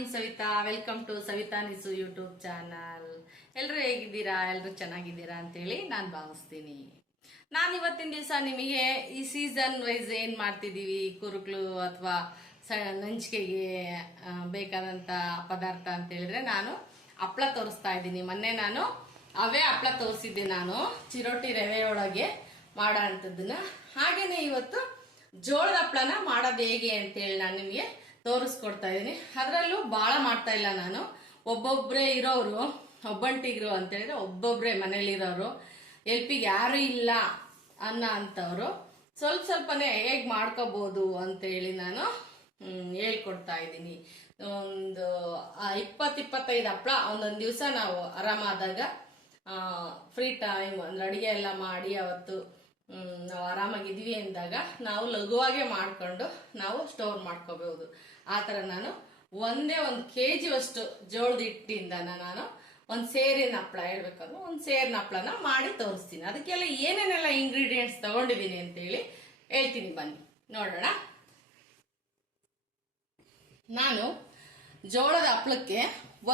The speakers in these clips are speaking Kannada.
ನಿಮ್ ಸವಿತಾ, ವೆಲ್ಕಮ್ ಟು ಸವಿತಾ ನಿಸು ಯೂಟ್ಯೂಬ್ ಚಾನಲ್. ಎಲ್ಲರೂ ಹೇಗಿದ್ದೀರಾ? ಎಲ್ಲರೂ ಚೆನ್ನಾಗಿದ್ದೀರಾ ಅಂತೇಳಿ ನಾನು ಭಾವಿಸ್ತೀನಿ. ನಾನು ಇವತ್ತಿನ ದಿವಸ ನಿಮಗೆ ಈ ಸೀಸನ್ ವೈಸ್ ಏನು ಮಾಡ್ತಿದ್ದೀವಿ? ಕುರುಕ್ಲು ಅಥವಾ ಸ ನಂಚಿಕೆಗೆ ಬೇಕಾದಂಥ ಪದಾರ್ಥ ಅಂತ ಹೇಳಿದ್ರೆ ನಾನು ಹಪ್ಳ ತೋರಿಸ್ತಾ ಇದ್ದೀನಿ. ಮೊನ್ನೆ ನಾನು ಅವೇ ಹಪ್ಳ ತೋರಿಸಿದ್ದೆ ನಾನು. ಚಿರೋಟಿ ರವೆ ಒಳಗೆ ಮಾಡೋ ಅಂಥದ್ದನ್ನ. ಹಾಗೇನೆ ಇವತ್ತು ಜೋಳದ ಹಪ್ಳನ ಮಾಡೋದು ಹೇಗೆ ಅಂತೇಳಿ ನಾನು ನಿಮಗೆ ತೋರಿಸ್ಕೊಡ್ತಾ ಇದ್ದೀನಿ. ಅದರಲ್ಲೂ ಭಾಳ ಮಾಡ್ತಾ ಇಲ್ಲ ನಾನು. ಒಬ್ಬೊಬ್ಬರೇ ಇರೋರು, ಒಬ್ಬಂಟಿಗರು ಅಂತ ಹೇಳಿದ್ರೆ ಒಬ್ಬೊಬ್ಬರೇ ಮನೇಲಿರೋರು ಎಲ್ಪಿಗೆ ಯಾರು ಇಲ್ಲ ಅನ್ನ ಅಂತವ್ರು. ಸ್ವಲ್ಪ ಸ್ವಲ್ಪನೇ ಹೇಗೆ ಮಾಡ್ಕೋಬೋದು ಅಂತೇಳಿ ನಾನು ಹೇಳ್ಕೊಡ್ತಾ ಇದ್ದೀನಿ. ಒಂದು ಇಪ್ಪತ್ತು ಇಪ್ಪತ್ತೈದು ಹಪ್ಪಳ ಒಂದೊಂದು ದಿವಸ ನಾವು ಆರಾಮಾದಾಗ ಫ್ರೀ ಟೈಮ್ ಅಂದ್ರೆ ಅಡುಗೆ ಎಲ್ಲ ಮಾಡಿ ಅವತ್ತು ನಾವು ಆರಾಮಾಗಿದ್ದೀವಿ ಅಂದಾಗ ನಾವು ಲಘುವಾಗೆ ಮಾಡ್ಕೊಂಡು ನಾವು ಸ್ಟೋರ್ ಮಾಡ್ಕೋಬಹುದು ಆ ಥರ ನಾನು ಒಂದೇ ಒಂದು ಕೆ ಜಿಯಷ್ಟು ಜೋಳದ ಹಿಟ್ಟಿಂದ ನಾನು ಒಂದು ಸೇರಿನ ಹಪ್ಪಳ ಹೇಳ್ಬೇಕಂದ್ರೆ ಒಂದು ಸೇರಿನ ಹಪ್ಪಳನ ಮಾಡಿ ತೋರಿಸ್ತೀನಿ. ಅದಕ್ಕೆಲ್ಲ ಏನೇನೆಲ್ಲ ಇಂಗ್ರೀಡಿಯೆಂಟ್ಸ್ ತಗೊಂಡಿದ್ದೀನಿ ಅಂತೇಳಿ ಹೇಳ್ತೀನಿ ಬನ್ನಿ. ನೋಡೋಣ. ನಾನು ಜೋಳದ ಹಪ್ಪಳಕ್ಕೆ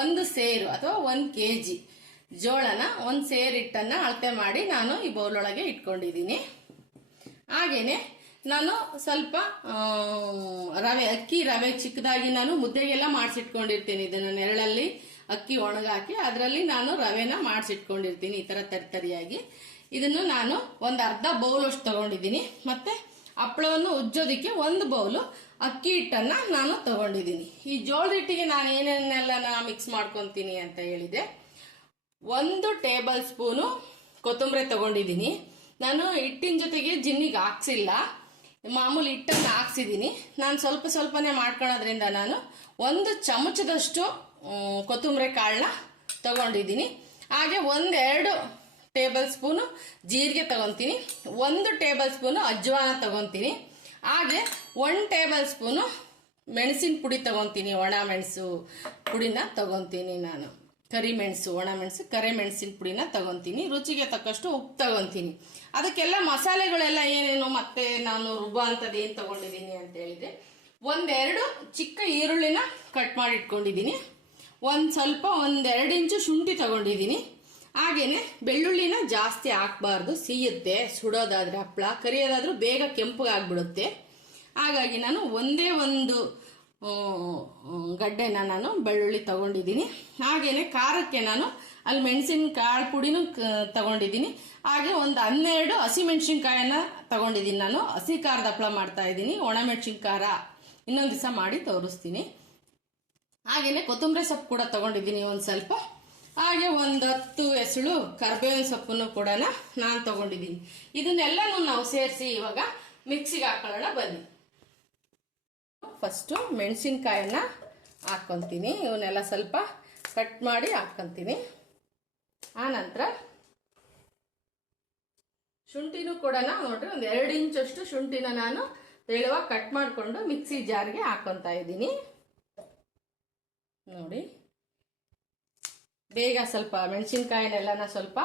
ಒಂದು ಸೇರು ಅಥವಾ ಒಂದು ಕೆ ಜಿ ಜೋಳನ ಒಂದು ಸೇರು ಹಿಟ್ಟನ್ನು ಅಳತೆ ಮಾಡಿ ನಾನು ಈ ಬೌಲೊಳಗೆ ಇಟ್ಕೊಂಡಿದ್ದೀನಿ. ಹಾಗೇನೆ ನಾನು ಸ್ವಲ್ಪ ರವೆ, ಅಕ್ಕಿ ರವೆ ಚಿಕ್ಕದಾಗಿ ನಾನು ಮುದ್ದೆಗೆಲ್ಲ ಮಾಡಿಸಿಟ್ಕೊಂಡಿರ್ತೀನಿ. ಇದನ್ನು ನೆರಳಲ್ಲಿ ಅಕ್ಕಿ ಒಣಗಾಕಿ ಅದರಲ್ಲಿ ನಾನು ರವೆನ ಮಾಡಿಸಿಟ್ಕೊಂಡಿರ್ತೀನಿ ಈ ಥರ ತರಿತರಿಯಾಗಿ ಇದನ್ನು ನಾನು ಒಂದು ಅರ್ಧ ಬೌಲಷ್ಟು ತಗೊಂಡಿದ್ದೀನಿ. ಮತ್ತೆ ಹಪ್ಪಳವನ್ನು ಉಜ್ಜೋದಕ್ಕೆ ಒಂದು ಬೌಲು ಅಕ್ಕಿ ಹಿಟ್ಟನ್ನು ನಾನು ತಗೊಂಡಿದ್ದೀನಿ. ಈ ಜೋಳದ ಹಿಟ್ಟಿಗೆ ನಾನು ಏನೇನೆಲ್ಲ ಮಿಕ್ಸ್ ಮಾಡ್ಕೊತೀನಿ ಅಂತ ಹೇಳಿದೆ. ಒಂದು ಟೇಬಲ್ ಸ್ಪೂನು ಕೊತ್ತಂಬರಿ ತಗೊಂಡಿದ್ದೀನಿ. ನಾನು ಹಿಟ್ಟಿನ ಜೊತೆಗೆ ಜಿನ್ನಿಗೆ ಹಾಕ್ಸಿಲ್ಲ. ಮಾಮೂಲಿ ಹಿಟ್ಟನ್ನು ಹಾಕ್ಸಿದ್ದೀನಿ. ನಾನು ಸ್ವಲ್ಪ ಸ್ವಲ್ಪನೇ ಮಾಡ್ಕೊಳೋದ್ರಿಂದ ನಾನು ಒಂದು ಚಮಚದಷ್ಟು ಕೊತ್ತಂಬರಿ ಕಾಳನ್ನ ತಗೊಂಡಿದ್ದೀನಿ. ಹಾಗೆ ಒಂದೆರಡು ಟೇಬಲ್ ಸ್ಪೂನು ಜೀರಿಗೆ ತಗೊತೀನಿ. ಒಂದು ಟೇಬಲ್ ಸ್ಪೂನು ಅಜ್ವಾನ ತಗೊತೀನಿ. ಹಾಗೆ ಒನ್ ಟೇಬಲ್ ಸ್ಪೂನು ಮೆಣಸಿನ ಪುಡಿ ತಗೊತೀನಿ. ಒಣ ಮೆಣಸು ಪುಡಿನ ತಗೊತೀನಿ ನಾನು. ಕರಿಮೆಣಸು ಒಣ ಮೆಣಸು, ಕರಿ ಮೆಣಸಿನ ಪುಡಿನ ತಗೊತೀನಿ. ರುಚಿಗೆ ತಕ್ಕಷ್ಟು ಉಪ್ಪು ತಗೊತೀನಿ. ಅದಕ್ಕೆಲ್ಲ ಮಸಾಲೆಗಳೆಲ್ಲ ಏನೇನು ಮತ್ತೆ ನಾನು ರುಬ್ಬ ಅಂತದ್ದು ಏನು ತಗೊಂಡಿದ್ದೀನಿ ಅಂತ ಹೇಳಿದ್ರೆ, ಒಂದೆರಡು ಚಿಕ್ಕ ಈರುಳ್ಳಿನ ಕಟ್ ಮಾಡಿ ಇಟ್ಕೊಂಡಿದ್ದೀನಿ ಒಂದು ಸ್ವಲ್ಪ ಒಂದೆರಡು ಇಂಚು ಶುಂಠಿ ತಗೊಂಡಿದ್ದೀನಿ. ಹಾಗೇನೆ ಬೆಳ್ಳುಳ್ಳಿನ ಜಾಸ್ತಿ ಹಾಕ್ಬಾರ್ದು. ಸೀಯುತ್ತೆ, ಸುಡೋದಾದ್ರೆ ಹಪ್ಪಳ, ಕರಿಯೋದಾದರೂ ಬೇಗ ಕೆಂಪಗಾಗ್ಬಿಡುತ್ತೆ. ಹಾಗಾಗಿ ನಾನು ಒಂದೇ ಒಂದು ಗಡ್ಡೆನ ನಾನು ಬೆಳ್ಳುಳ್ಳಿ ತಗೊಂಡಿದ್ದೀನಿ. ಹಾಗೇನೆ ಖಾರಕ್ಕೆ ನಾನು ಅಲ್ಲಿ ಮೆಣಸಿನ ಕಾಳು ಪುಡಿನೂ ತಗೊಂಡಿದ್ದೀನಿ. ಹಾಗೆ ಒಂದು ಹನ್ನೆರಡು ಹಸಿಮೆಣಸಿನ್ಕಾಯನ್ನ ತಗೊಂಡಿದ್ದೀನಿ ನಾನು. ಹಸಿ ಖಾರದ ಹಪ್ಪಳ ಮಾಡ್ತಾ ಇದ್ದೀನಿ. ಒಣಮೆಣಸಿನ ಖಾರ ಇನ್ನೊಂದು ದಿವಸ ಮಾಡಿ ತೋರಿಸ್ತೀನಿ. ಹಾಗೇನೆ ಕೊತ್ತಂಬರಿ ಸೊಪ್ಪು ಕೂಡ ತಗೊಂಡಿದ್ದೀನಿ ಒಂದು ಸ್ವಲ್ಪ. ಹಾಗೆ ಒಂದು ಹತ್ತು ಎಸಳು ಕರ್ಬೇವಿನ ಸೊಪ್ಪನ್ನು ಕೂಡ ನಾನು ತಗೊಂಡಿದ್ದೀನಿ. ಇದನ್ನೆಲ್ಲನೂ ನಾವು ಸೇರಿಸಿ ಇವಾಗ ಮಿಕ್ಸಿಗೆ ಹಾಕೊಳ್ಳೋಣ ಬನ್ನಿ. ಫಸ್ಟು ಮೆಣಸಿನ್ಕಾಯನ್ನ ಹಾಕ್ಕೊತೀನಿ ಇವನ್ನೆಲ್ಲ ಸ್ವಲ್ಪ ಕಟ್ ಮಾಡಿ ಹಾಕ್ಕೊತೀನಿ ಆನಂತರ ಶುಂಠಿನೂ ಕೂಡ ನೋಡ್ರಿ ಒಂದು ಎರಡು ಇಂಚಷ್ಟು ಶುಂಠಿನ ನಾನು ತೆಳುವಾಗಿ ಕಟ್ ಮಾಡಿಕೊಂಡು ಮಿಕ್ಸಿ ಜಾರ್ಗೆ ಹಾಕ್ಕೊತಾ ಇದ್ದೀನಿ. ನೋಡಿ. ಬೇಗ ಸ್ವಲ್ಪ ಮೆಣಸಿನ್ಕಾಯಿನೆಲ್ಲನ ಸ್ವಲ್ಪ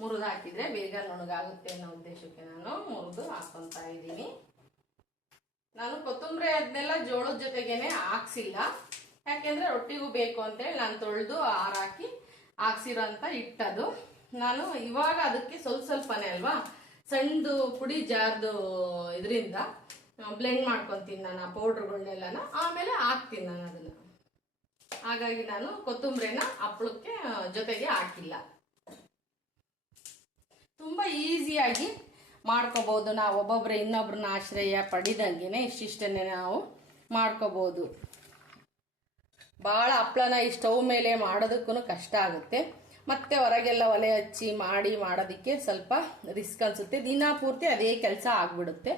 ಮುರಿದು ಹಾಕಿದ್ರೆ ಬೇಗ ನುಣಗಾಗುತ್ತೆ ಅನ್ನೋ ಉದ್ದೇಶಕ್ಕೆ ನಾನು ಮುರಿದು ಹಾಕ್ಕೊತಾ ಇದ್ದೀನಿ. ನಾನು ಕೊತ್ತಂಬರಿ ಅದನ್ನೆಲ್ಲ ಜೋಳದ ಜೊತೆಗೇನೆ ಹಾಕ್ಸಿಲ್ಲ. ಯಾಕೆಂದ್ರೆ ರೊಟ್ಟಿಗೂ ಬೇಕು ಅಂತೇಳಿ ನಾನು ತೊಳೆದು ಆರಾಕಿ ಹಾಕ್ಸಿರೋ ಅಂತ ಇಟ್ಟದು ನಾನು ಇವಾಗ ಅದಕ್ಕೆ ಸ್ವಲ್ಪ ಸ್ವಲ್ಪನೇ ಅಲ್ವಾ? ಸಣ್ಣದು ಪುಡಿ ಜಾರ್ದು ಇದರಿಂದ ಬ್ಲೆಂಡ್ ಮಾಡ್ಕೊತೀನಿ ನಾನು ಆ ಪೌಡ್ರ್ಗಳನ್ನೆಲ್ಲನ ಆಮೇಲೆ ಹಾಕ್ತೀನಿ ನಾನು ಅದನ್ನು. ಹಾಗಾಗಿ ನಾನು ಕೊತ್ತಂಬರಿನ ಹಪ್ಪಳಕ್ಕೆ ಜೊತೆಗೆ ಹಾಕಿಲ್ಲ. ತುಂಬ ಈಸಿಯಾಗಿ ಮಾಡ್ಕೋಬಹುದು. ನಾವು ಒಬ್ಬೊಬ್ಬರ ಇನ್ನೊಬ್ರನ್ನ ಆಶ್ರಯ ಪಡಿದಂಗೆನೆ ಇಷ್ಟಿಷ್ಟನ್ನೇ ನಾವು ಮಾಡ್ಕೋಬಹುದು. ಭಾಳ ಹಪ್ಪಳನ ಈ ಸ್ಟವ್ ಮೇಲೆ ಮಾಡೋದಕ್ಕೂ ಕಷ್ಟ ಆಗುತ್ತೆ. ಮತ್ತೆ ಹೊರಗೆಲ್ಲ ಒಲೆ ಹಚ್ಚಿ ಮಾಡಿ ಮಾಡೋದಕ್ಕೆ ಸ್ವಲ್ಪ ರಿಸ್ಕ್ ಅನ್ಸುತ್ತೆ. ದಿನ ಪೂರ್ತಿ ಅದೇ ಕೆಲಸ ಆಗ್ಬಿಡುತ್ತೆ.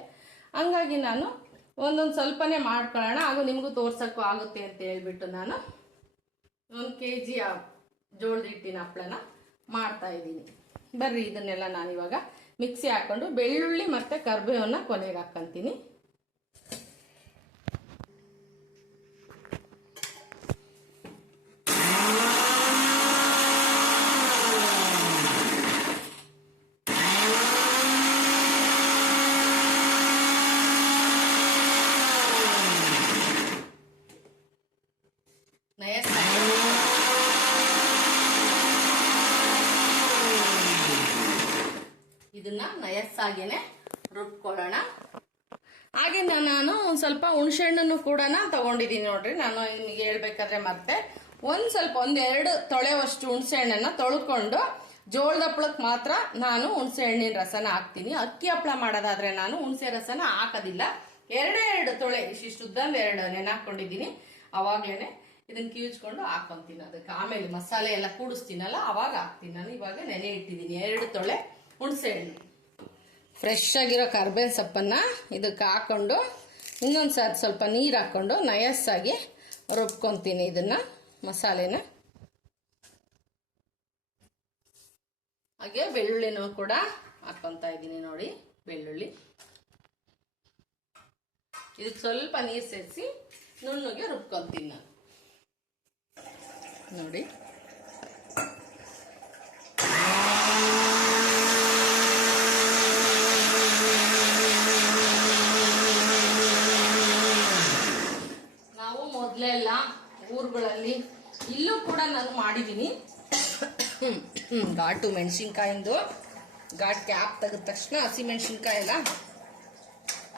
ಹಂಗಾಗಿ ನಾನು ಒಂದೊಂದು ಸ್ವಲ್ಪನೇ ಮಾಡ್ಕೊಳ್ಳೋಣ. ಹಾಗೂ ನಿಮಗೂ ತೋರ್ಸೋಕ್ಕೂ ಆಗುತ್ತೆ ಅಂತ ಹೇಳ್ಬಿಟ್ಟು ನಾನು ಒಂದು ಕೆ ಜಿ ಜೋಳದ ಹಿಟ್ಟಿನ ಹಪ್ಪಳನ ಮಾಡ್ತಾ ಇದ್ದೀನಿ. ಬರ್ರಿ, ಇದನ್ನೆಲ್ಲ ನಾನು ಇವಾಗ ಮಿಕ್ಸಿ ಹಾಕೊಂಡು ಬೆಳ್ಳುಳ್ಳಿ ಮತ್ತು ಕರ್ಬೇವನ್ನ ಕೊನೆಗೆ ಹಾಕ್ಕಂತೀನಿ ನಯಸ್ಸಾಗೇನೆ ರುಬ್ಕೊಳ್ಳೋಣ. ಹಾಗೆ ನಾನು ಒಂದು ಸ್ವಲ್ಪ ಹುಣಸೆಹಣ್ಣನ್ನು ಕೂಡ ತಗೊಂಡಿದ್ದೀನಿ ನೋಡ್ರಿ. ನಾನು ನಿಮಗೆ ಹೇಳ್ಬೇಕಾದ್ರೆ ಮತ್ತೆ ಒಂದು ಸ್ವಲ್ಪ ಒಂದೆರಡು ತೊಳೆವಷ್ಟು ಹುಣಸೆಹಣ್ಣನ್ನ ತೊಳ್ಕೊಂಡು ಜೋಳದ ಹಪ್ಪಳಕ್ಕೆ ಮಾತ್ರ ನಾನು ಹುಣಸೆ ಹಣ್ಣಿನ ರಸನ ಹಾಕ್ತೀನಿ. ಅಕ್ಕಿ ಹಪ್ಪಳ ಮಾಡೋದಾದ್ರೆ ನಾನು ಹುಣಸೆ ರಸನ ಹಾಕೋದಿಲ್ಲ. ಎರಡೇ ಎರಡು ತೊಳೆ, ಇಷ್ಟಿಷ್ಟು ಉದ್ದಂದು ಎರಡು ನೆನೆ ಹಾಕೊಂಡಿದ್ದೀನಿ ಅವಾಗ್ಲೇನೆ ಇದನ್ನ ಕಿವಿಚ್ಕೊಂಡು ಹಾಕೊಂತೀನಿ ಅದಕ್ಕೆ. ಆಮೇಲೆ ಮಸಾಲೆ ಎಲ್ಲ ಕೂಡಿಸ್ತೀನಲ್ಲ, ಅವಾಗ ಹಾಕ್ತೀನಿ. ನಾನು ಇವಾಗ ನೆನೆ ಇಟ್ಟಿದ್ದೀನಿ. ಎರಡು ತೊಳೆ ಹುಣಸೆ ಹಣ್ಣು ಫ್ರೆಶ್ ಆಗಿರೋ ಕರ್ಬೇವಿನ ಸೊಪ್ಪನ್ನು ಇದಕ್ಕೆ ಹಾಕ್ಕೊಂಡು ಇನ್ನೊಂದು ಸಾರಿ ಸ್ವಲ್ಪ ನೀರು ಹಾಕ್ಕೊಂಡು ನಯಸ್ಸಾಗಿ ರುಬ್ಕೊತೀನಿ ಇದನ್ನು, ಮಸಾಲೆನ. ಹಾಗೆ ಬೆಳ್ಳುಳ್ಳಿನೂ ಕೂಡ ಹಾಕ್ಕೊತಾ ಇದ್ದೀನಿ ನೋಡಿ, ಬೆಳ್ಳುಳ್ಳಿ. ಇದಕ್ಕೆ ಸ್ವಲ್ಪ ನೀರು ಸೇರಿಸಿ ನುಣ್ಣಗೆ ರುಬ್ಕೊತೀನಿ ನಾನು. ನೋಡಿ ನಾವು ಮೊದಲೆಲ್ಲ ಊರುಗಳಲ್ಲಿ ಇಲ್ಲೂ ಕೂಡ ನಾನು ಮಾಡಿದ್ದೀನಿ. ಘಾಟು ಮೆಣಸಿನ್ಕಾಯಿಂದು. ಘಾಟ್ ಕ್ಯಾಪ್ ತೆಗೆದ ತಕ್ಷಣ ಹಸಿ ಮೆಣಸಿನ್ಕಾಯಿ ಎಲ್ಲ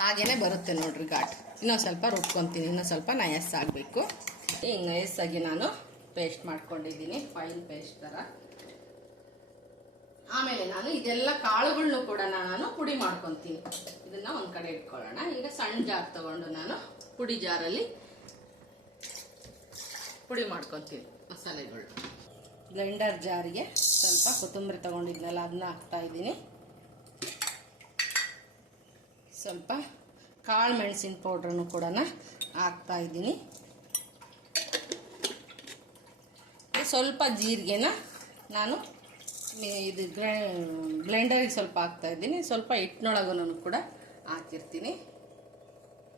ಹಾಗೇನೆ ಬರುತ್ತೆ ನೋಡ್ರಿ ಘಾಟ್. ಇನ್ನೊಂದು ಸ್ವಲ್ಪ ರುಬ್ಕೊತೀನಿ, ಇನ್ನೊಂದು ಸ್ವಲ್ಪ ನಯಸ್ಸಾಗಬೇಕು ಹಿಂಗೆ ನಯಸ್ಸಾಗಿ ನಾನು ಪೇಸ್ಟ್ ಮಾಡ್ಕೊಂಡಿದ್ದೀನಿ, ಫೈನ್ ಪೇಸ್ಟ್ ಥರ ಆಮೇಲೆ ನಾನು ಇದೆಲ್ಲ ಕಾಳುಗಳನ್ನು ಕೂಡ ನಾನು ಪುಡಿ ಮಾಡ್ಕೊತೀನಿ. ಇದನ್ನ ಒಂದು ಕಡೆ ಇಟ್ಕೊಳ್ಳೋಣ. ಈಗ ಸಣ್ಣ ಜಾರ್ ತಗೊಂಡು ನಾನು ಪುಡಿ ಜಾರಲ್ಲಿ ಪುಡಿ ಮಾಡ್ಕೊತೀವಿ, ಮಸಾಲೆಗಳು. ಬ್ಲೆಂಡರ್ ಜಾರಿಗೆ ಸ್ವಲ್ಪ ಕೊತ್ತಂಬರಿ ತಗೊಂಡಿದ್ನಲ್ಲ ಅದನ್ನ ಹಾಕ್ತಾ ಇದ್ದೀನಿ. ಸ್ವಲ್ಪ ಕಾಳು ಮೆಣಸಿನ ಪೌಡ್ರನ್ನು ಕೂಡ ಹಾಕ್ತಾ ಇದ್ದೀನಿ. ಸ್ವಲ್ಪ ಜೀರಿಗೆನ ನಾನು ಇದು ಬ್ಲೆಂಡರಿಗೆ ಸ್ವಲ್ಪ ಹಾಕ್ತಾ ಇದ್ದೀನಿ. ಸ್ವಲ್ಪ ಹಿಟ್ಟಿನೊಳಗೂ ಕೂಡ ಹಾಕಿರ್ತೀನಿ.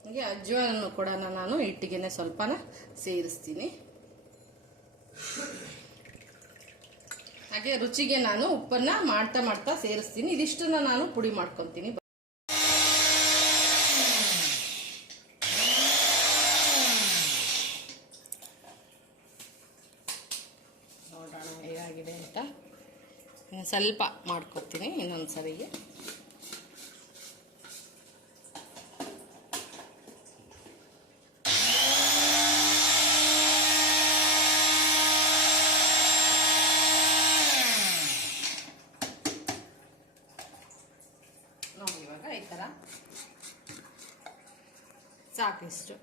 ಹೀಗೆ ಅಜ್ವಾನನ್ನು ಕೂಡ ನಾನು ಹಿಟ್ಟಿಗೆನೆ ಸ್ವಲ್ಪನ ಸೇರಿಸ್ತೀನಿ. ಹಾಗೆ ರುಚಿಗೆ ನಾನು ಉಪ್ಪನ್ನ ಮಾಡ್ತಾ ಮಾಡ್ತಾ ಸೇರಿಸ್ತೀನಿ. ಇದಿಷ್ಟನ್ನ ನಾನು ಪುಡಿ ಮಾಡ್ಕೊತೀನಿ. ನೋಡೋಣ ಹೇಗಾಗಿದೆ ಅಂತ. ಇನ್ನು ಸ್ವಲ್ಪ ಮಾಡ್ಕೊತೀನಿ ಇನ್ನೊಂದು ಸರಿಗೆ ನೋಡಿ ಇವಾಗ ಈ ಥರ ಸಾಕಿಷ್ಟು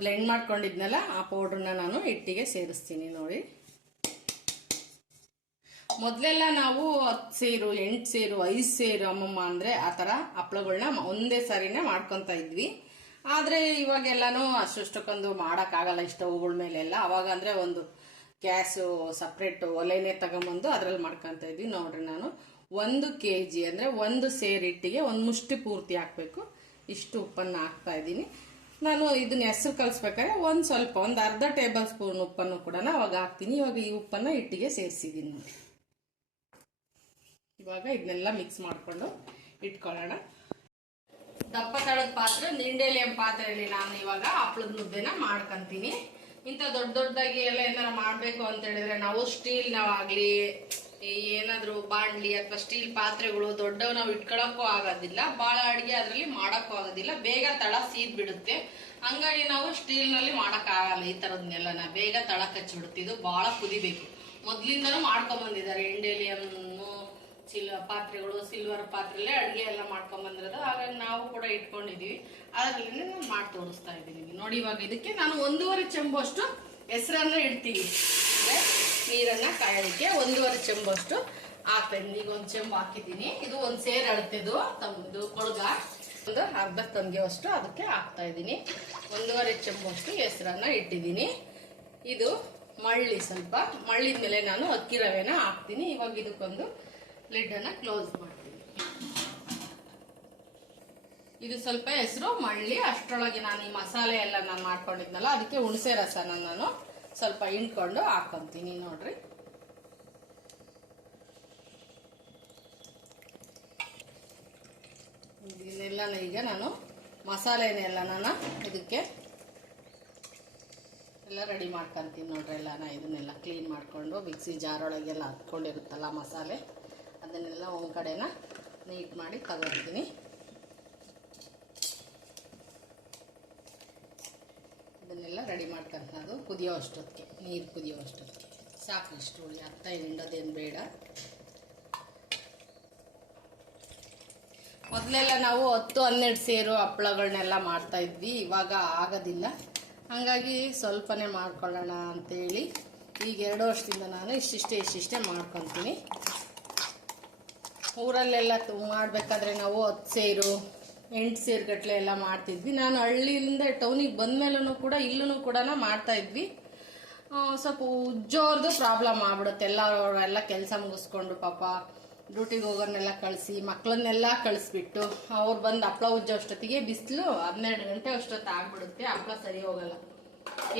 ಬ್ಲೆಂಡ್ ಮಾಡ್ಕೊಂಡಿದ್ನಲ್ಲ, ಆ ಪೌಡ್ರನ್ನ ನಾನು ಹಿಟ್ಟಿಗೆ ಸೇರಿಸ್ತೀನಿ ನೋಡಿ. ಮೊದಲೆಲ್ಲ ನಾವು ಹತ್ತು ಸೇರು, ಎಂಟು ಸೇರು, ಐದು ಸೇರು ಅಮ್ಮಮ್ಮ ಅಂದರೆ ಆ ಥರ ಹಪ್ಳಗಳನ್ನ ಒಂದೇ ಸಾರಿನೇ ಮಾಡ್ಕೊತಾ ಇದ್ವಿ. ಆದರೆ ಇವಾಗೆಲ್ಲನೂ ಅಷ್ಟಷ್ಟಕ್ಕೊಂದು ಮಾಡೋಕ್ಕಾಗಲ್ಲ ಸ್ಟವ್ಗಳ ಮೇಲೆಲ್ಲ. ಅವಾಗ ಅಂದರೆ ಒಂದು ಗ್ಯಾಸು ಸಪ್ರೇಟು ಒಲೆನೇ ತಗೊಂಬಂದು ಅದ್ರಲ್ಲಿ ಮಾಡ್ಕೊತ ಇದ್ವಿ. ನೋಡ್ರಿ ನಾನು, ಒಂದು ಕೆ ಜಿ ಅಂದರೆ ಒಂದು ಸೇರು ಹಿಟ್ಟಿಗೆ ಒಂದು ಮುಷ್ಟಿ ಪೂರ್ತಿ ಹಾಕಬೇಕು. ಇಷ್ಟು ಉಪ್ಪನ್ನು ಹಾಕ್ತಾ ಇದ್ದೀನಿ. ನಾನು ಇದನ್ನ ಹೆಸರು ಕಲಿಸ್ಬೇಕಾದ್ರೆ ಒಂದು ಸ್ವಲ್ಪ, ಒಂದು ಅರ್ಧ ಟೇಬಲ್ ಸ್ಪೂನ್ ಉಪ್ಪನ್ನು ಕೂಡ ಅವಾಗ ಹಾಕ್ತೀನಿ. ಇವಾಗ ಈ ಉಪ್ಪನ್ನು ಹಿಟ್ಟಿಗೆ ಸೇರಿಸಿದ್ದೀನಿ. ನೋಡಿ ಇವಾಗ ಇದನ್ನೆಲ್ಲ ಮಿಕ್ಸ್ ಮಾಡಿಕೊಂಡು ಇಟ್ಕೊಳ್ಳೋಣ. ದಪ್ಪ ತಳದ ಪಾತ್ರೆ, ನಿಂಡೆಲಿಯಂ ಪಾತ್ರೆಯಲ್ಲಿ ನಾನು ಇವಾಗ ಹಪ್ಪಳದ ಮುದ್ದೆನ ಮಾಡ್ಕೊಂತೀನಿ. ಇಂಥ ದೊಡ್ಡ ದೊಡ್ಡದಾಗಿ ಎಲ್ಲ ಏನಾರ ಮಾಡಬೇಕು ಅಂತ ಹೇಳಿದ್ರೆ ನಾವು ಸ್ಟೀಲ್ನವಾಗಲಿ ಏನಾದರೂ ಬಾಂಡ್ಲಿ ಅಥವಾ ಸ್ಟೀಲ್ ಪಾತ್ರೆಗಳು ದೊಡ್ಡವು ನಾವು ಇಟ್ಕೊಳಕ್ಕೂ ಆಗೋದಿಲ್ಲ. ಭಾಳ ಅಡುಗೆ ಅದರಲ್ಲಿ ಮಾಡೋಕ್ಕೂ ಆಗೋದಿಲ್ಲ. ಬೇಗ ತಳ ಸೀದ್ ಬಿಡುತ್ತೆ ಹಂಗಾಗಿ ನಾವು ಸ್ಟೀಲ್ನಲ್ಲಿ ಮಾಡೋಕ್ಕಾಗಲ್ಲ ಈ ಥರದ್ನೆಲ್ಲನ ಬೇಗ ತಳ ಕಚ್ಚಿಬಿಡ್ತಿದ್ದು ಭಾಳ ಕುದಿಬೇಕು. ಮೊದಲಿಂದನೂ ಮಾಡ್ಕೊಂಬಂದಿದ್ದಾರೆ. ಇಂಡೇಲಿಯನ್ ಸಿಲ್ವರ್ ಪಾತ್ರೆಗಳು, ಸಿಲ್ವರ್ ಪಾತ್ರೆಲ್ಲೇ ಅಡುಗೆ ಎಲ್ಲ ಮಾಡ್ಕೊಂಬಂದಿರೋದು. ಹಾಗಾಗಿ ನಾವು ಕೂಡ ಇಟ್ಕೊಂಡಿದೀವಿ ಅದರಲ್ಲಿ ನಾನು ಮಾಡಿ ತೋರಿಸ್ತಾ ಇದ್ದೀನಿ. ನೋಡಿ ಇವಾಗ ಇದಕ್ಕೆ ನಾನು ಒಂದೂವರೆ ಚೆಂಬಷ್ಟು ಹೆಸರನ್ನ ಇಡ್ತೀವಿ. ಅಂದರೆ ನೀರನ್ನು ಕಾಯೋದಕ್ಕೆ ಒಂದೂವರೆ ಚೆಂಬಷ್ಟು ಹಾಕ್ತೀನಿ. ಈಗ ಒಂದು ಚೆಂಬು ಹಾಕಿದ್ದೀನಿ. ಇದು ಒಂದು ಸೇರ್ ಅಳತೆದು ತಮ್ಮದು ಕೊಳಗ ಒಂದು ಅರ್ಧ ತಂಗಿಯವಷ್ಟು ಅದಕ್ಕೆ ಹಾಕ್ತಾ ಇದ್ದೀನಿ. ಒಂದೂವರೆ ಚೆಂಬಷ್ಟು ಹೆಸರನ್ನು ಇಟ್ಟಿದ್ದೀನಿ. ಇದು ಮಳ್ಳಿ ಸ್ವಲ್ಪ. ಮಳ್ಳಿದ ಮೇಲೆ ನಾನು ಅಕ್ಕಿ ರವೆನ ಹಾಕ್ತೀನಿ. ಇವಾಗ ಇದಕ್ಕೊಂದು ಲಿಡ್ಡನ್ನು ಕ್ಲೋಸ್ ಮಾಡ್ತೀನಿ ಇದು ಸ್ವಲ್ಪ ಹೆಸರು, ಮಳ್ಳಿ. ಅಷ್ಟರೊಳಗೆ ನಾನು ಈ ಮಸಾಲೆ ಎಲ್ಲ ನಾನು ಮಾಡ್ಕೊಂಡಿದ್ನಲ್ಲ, ಅದಕ್ಕೆ ಹುಣಸೆ ರಸನ ನಾನು ಸ್ವಲ್ಪ ಹಿಂಡ್ಕೊಂಡು ಹಾಕೊಂತೀನಿ ನೋಡ್ರಿ. ಇದನ್ನೆಲ್ಲ ಈಗ ನಾನು ಮಸಾಲೆನೆಲ್ಲ ನಾನು ಇದಕ್ಕೆ ಎಲ್ಲ ರೆಡಿ ಮಾಡ್ಕೊಂತೀನಿ ನೋಡ್ರಿ ಎಲ್ಲ. ನಾನು ಇದನ್ನೆಲ್ಲ ಕ್ಲೀನ್ ಮಾಡಿಕೊಂಡು ಮಿಕ್ಸಿ ಜಾರೊಳಗೆಲ್ಲ ಹತ್ಕೊಂಡಿರುತ್ತಲ್ಲ ಮಸಾಲೆ, ಅದನ್ನೆಲ್ಲ ಒಂದು ಕಡೆನ ನೀಟ್ ಮಾಡಿ ತಗೊಳ್ತೀನಿ ಇದನ್ನೆಲ್ಲ ರೆಡಿ ಮಾಡ್ಕೊಂತ ಕುದಿಯೋ ಅಷ್ಟೊತ್ತಿಗೆ, ನೀರು ಕುದಿಯೋ ಅಷ್ಟೊತ್ತಿಗೆ. ಸಾಕು ಇಷ್ಟು ಹುಳಿ. ಅರ್ಥ ಹಿಂಡೋದೇನು ಬೇಡ. ಮೊದಲೆಲ್ಲ ನಾವು ಹತ್ತು, ಹನ್ನೆರಡು ಸೇರು ಹಪ್ಪಳಗಳನ್ನೆಲ್ಲ ಮಾಡ್ತಾ ಇದ್ವಿ. ಇವಾಗ ಆಗೋದಿಲ್ಲ. ಹಾಗಾಗಿ ಸ್ವಲ್ಪನೇ ಮಾಡ್ಕೊಳ್ಳೋಣ ಅಂತೇಳಿ ಈಗ ಎರಡು ವರ್ಷದಿಂದ ನಾನು ಇಷ್ಟಿಷ್ಟೇ ಇಷ್ಟಿಷ್ಟೇ ಮಾಡ್ಕೊತೀನಿ. ಊರಲ್ಲೆಲ್ಲ ಮಾಡಬೇಕಾದ್ರೆ ನಾವು ಹತ್ತು ಸೇರು ಎಂಟು ಸೇರು ಗಟ್ಟಲೆ ಎಲ್ಲ ಮಾಡ್ತಿದ್ವಿ. ನಾನು ಹಳ್ಳಿಯಿಂದ ಟೌನಿಗೆ ಬಂದಮೇಲೂ ಕೂಡ ಇಲ್ಲೂ ಕೂಡ ಮಾಡ್ತಾ ಇದ್ವಿ. ಸ್ವಲ್ಪ ಉಜ್ಜೋರ್ದು ಪ್ರಾಬ್ಲಮ್ ಆಗ್ಬಿಡುತ್ತೆ. ಎಲ್ಲ ಎಲ್ಲ ಕೆಲಸ ಮುಗಿಸ್ಕೊಂಡು ಪಾಪ ಡ್ಯೂಟಿಗೆ ಹೋಗೋರ್ನೆಲ್ಲ ಕಳಿಸಿ ಮಕ್ಕಳನ್ನೆಲ್ಲ ಕಳಿಸ್ಬಿಟ್ಟು ಅವ್ರು ಬಂದು ಹಪ್ಳ ಉಜ್ಜೋ ಅಷ್ಟೊತ್ತಿಗೆ ಬಿಸಿಲು ಹನ್ನೆರಡು ಗಂಟೆ ಅಷ್ಟೊತ್ತು ಆಗ್ಬಿಡುತ್ತೆ. ಹಪ್ಳ ಸರಿ ಹೋಗಲ್ಲ.